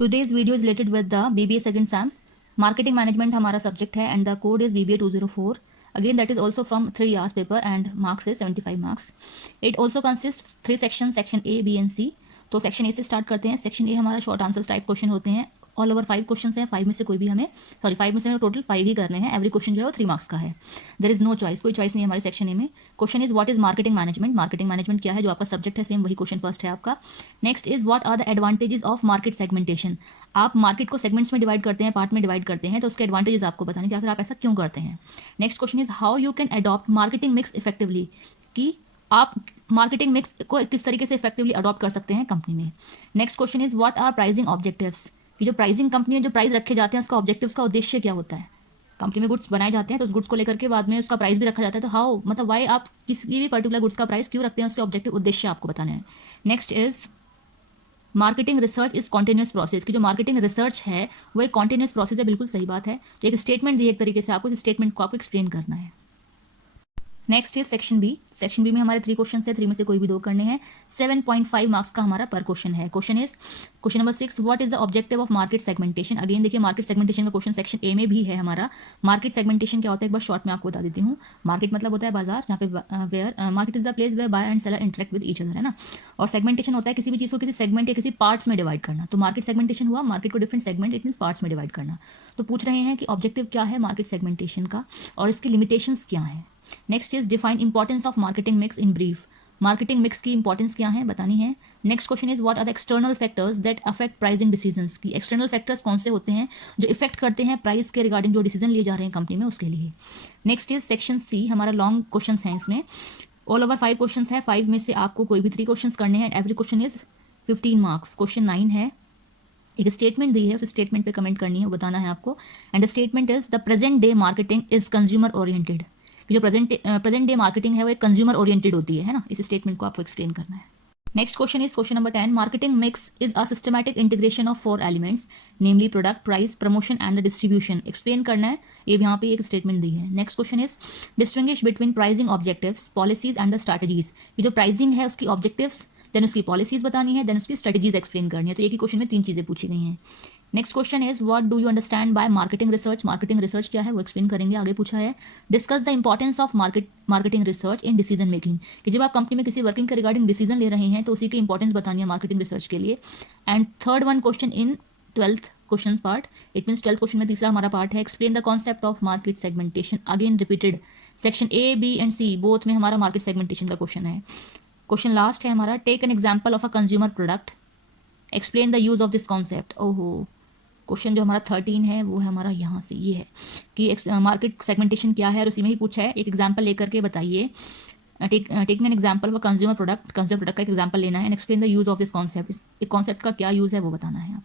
Today's video is related with the BBA second SAM. Marketing management हमारा subject है and the code is BBA 204. Again, that is also from 3 hours paper and marks is 75 marks. It also consists 3 sections, section A, B and C. तो section A से start करते हैं. Section A हमारा short answers type question होते हैं. All over 5 question हैं. 5 में से कोई भी हमें 5 में से टोटल 5 ही करने हैं. एवरी क्वेश्चन जो है वो 3 मार्क्स का है. देयर इज नो चॉइस, कोई चॉइस नहीं है हमारे सेक्शन ए में. Question is what is marketing management. Marketing management क्या है, जो आपका सब्जेक्ट है सेम वही क्वेश्चन फर्स्ट है आपका. Next is what are the advantages of market segmentation. आप मार्केट को सेगमेंट्स में डिवाइड करते हैं, पार्ट में डिवाइड करते हैं, तो उसके एडवांटेजेस आपको बताने कि आखिर आप ऐसा क्यों करते हैं. Next question is how you can adopt marketing mix effectively, कि आप मार्केटिंग मिक्स को किस तरीके से इफेक्टिवली अडॉप्ट कर सकते हैं कंपनी में. Next question is what are pricing objectives, कि जो प्राइसिंग कंपनी में जो प्राइस रखे जाते हैं उसका ऑब्जेक्टिव्स का उद्देश्य क्या होता है. कंपनी में गुड्स बनाए जाते हैं तो उस गुड्स को लेकर के बाद में उसका प्राइस भी रखा जाता है, तो हाउ मतलब वाई आप किसी भी पर्टिकुलर गुड्स का प्राइस क्यों रखते हैं, उसके ऑब्जेक्टिव उद्देश्य आपको बताने हैं. Next is marketing research is continuous process, की जो मार्केटिंग रिसर्च है वो एक कॉन्टिन्यूस प्रोसेस है. बिल्कुल सही बात है. तो एक स्टेटमेंट दी एक तरीके से आपको इस स्टेटमेंट को आपको एक्सप्लेन करना है. Next is section B. Section B में हमारे 3 क्वेश्चन है, 3 में से कोई भी 2 करने हैं. 7.5 मार्क्स का हमारा पर क्वेश्चन है. Question is question number 6, what is the objective of market segmentation. Again देखिए मार्केट सेगमेंटेशन का क्वेश्चन सेक्शन ए में भी है हमारा. मार्केट सेगमेंटेशन क्या होता है एक बार शॉर्ट में आपको बता देती हूँ. मार्केट मतलब होता है बाजार, जहाँ पे where market is the place where buyer and seller interact with each other, है ना. और सेगमेंटेशन होता है किसी भी चीज़ को किसी सेगमेंट या किसी पार्ट्स में डिवाइड करना. तो मार्केट सेगमेंटेशन हुआ मार्केट को different segment it means parts में डिवाइड करना. तो पूछ रहे हैं कि ऑब्जेक्टिव क्या है मार्केट सेगमेंटेशन का और इसकी लिमिटेशंस क्या हैं. Next is define importance of marketing mix in brief. Marketing mix की इंपॉर्टेंस क्या है बतानी है. Next question is what are the external factors that affect pricing decisions, की एक्सटर्नल फैक्टर्स कौन से होते हैं जो इफेक्ट करते हैं प्राइस के रिगार्डिंग जो डिसीजन लिए जा रहे हैं कंपनी में उसके लिए. Next is section C. हमारा लॉन्ग क्वेश्चन है इसमें. ऑल ओवर 5 क्वेश्चन है. 5 में से आपको कोई भी 3 क्वेश्चन करने हैं. Every question is 15 marks. Question 9 है. एक स्टेटमेंट दी है, उस स्टेटमेंट पे कमेंट करनी है, वो बताना है आपको. And the statement is the present day marketing is consumer oriented. जो प्रेजेंट डे मार्केटिंग है वो एक कंज्यूमर ओरिएंटेड होती है ना. इस स्टेटमेंट को आपको एक्सप्लेन करना है. Next question is question number 10, marketing mix is a systematic integration of 4 elements namely product, price, promotion and the distribution. Explain करना है. ये यहाँ पे एक स्टेटमेंट दी है. Next question is distinguish between pricing objectives, policies and the strategies. ये जो pricing है उसकी ऑब्जेक्टिव्स, देन उसकी पॉलिसीज बतानी है, देन उसकी स्ट्रेटेजीज एक्सप्लेन करनी है. तो एक ही क्वेश्चन में 3 चीज़ें पूछी गई हैं. Next question is what do you understand by marketing research. Marketing research क्या है वो एक्सप्लेन करेंगे. आगे पूछा है discuss the importance of marketing research in decision making, कि जब आप कंपनी में किसी वर्किंग के रिगार्डिंग डिसीजन ले रहे हैं तो उसी की इंपॉर्टेंस बतानी है मार्केटिंग रिसर्च के लिए. And third one question in 12th question part, it means 12th question में तीसरा हमारा पार्ट है explain the concept of market segmentation. Again repeated section A, B and C both में हमारा मार्केट सेगमेंटेशन का question है. क्वेश्चन लास्ट है हमारा take an example of a consumer product, explain the use of this concept. ओहो, question जो हमारा 13 है वो है हमारा यहाँ से ये है कि मार्केट सेगमेंटेशन क्या है और उसी में ही पूछा है एक एग्जाम्पल लेकर के बताइए. Taking an example of consumer product का एक एग्जाम्पल लेना है and explain the use of this concept. इस कॉन्सेप्ट का क्या यूज़ है वो बताना है.